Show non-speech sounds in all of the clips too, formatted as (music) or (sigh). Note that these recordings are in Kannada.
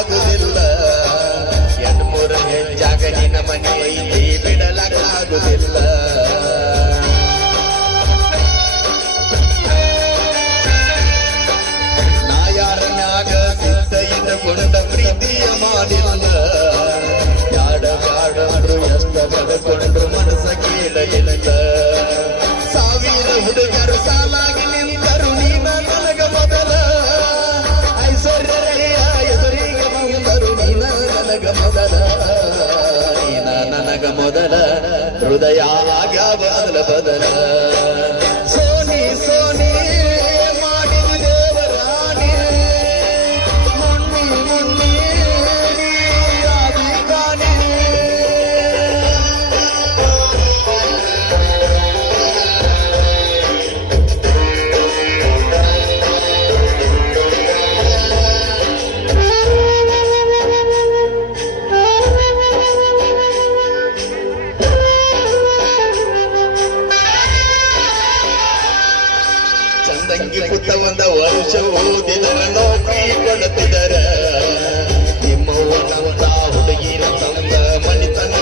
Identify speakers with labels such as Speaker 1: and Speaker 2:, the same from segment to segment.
Speaker 1: ਜਾਗ ਦਿਲ ನನಗ ಮೊದಲ ನೀನ ನನಗ ಮೊದಲ ಹೃದಯ ಆಗ್ಯಾಗ ಅದಲ ಬದಲ ಚಂದಂಗಿ ಪುತ್ತ ಒಂದ ವರ್ಷ ದಿನ ನೋಡಿ ಕೊಡುತ್ತಿದ್ದರೆ ನಿಮ್ಮವಳು ತಮತಾ ಹುಡುಗಿಯ ತಮತ ಮಣಿತನ್ನು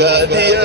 Speaker 1: ಗದಿಯ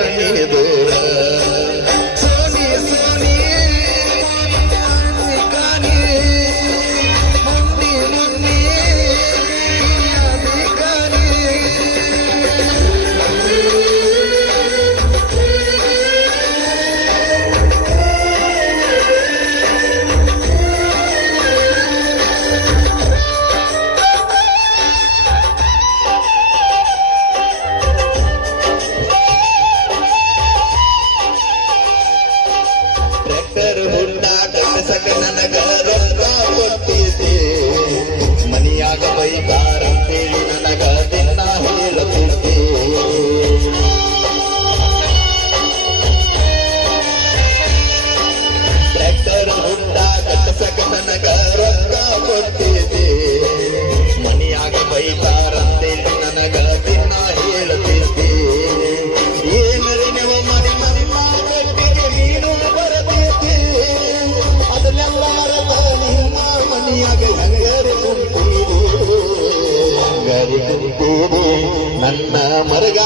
Speaker 1: ನನ್ನ ಮರಗ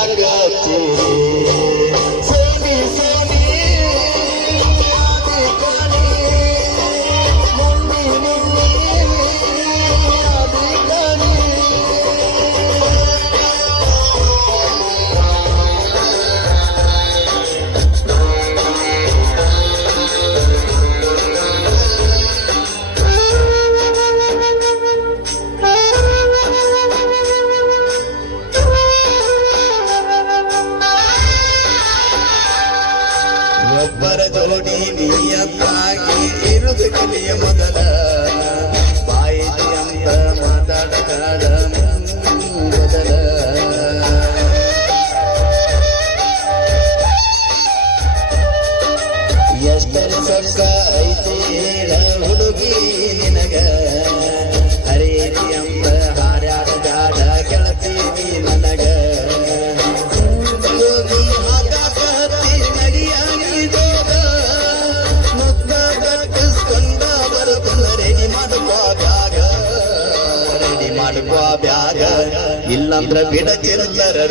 Speaker 1: yeah, man. ಮಾಡುವ ಇಲ್ಲ ರೋಗ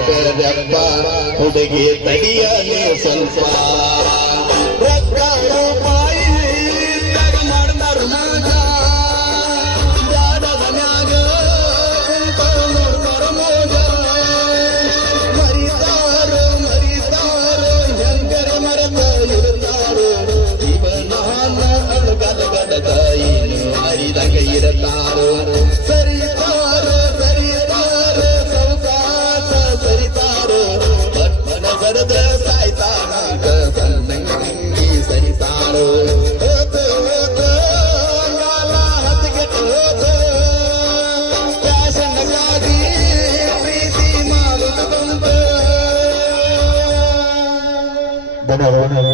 Speaker 1: ಮಾಡಿ ಬೇರೆದಪ್ಪ ಹುಡುಗಿ ತಡಿಯ ನೀವು ಸ್ವಲ್ಪ Uh-oh. ا له (laughs)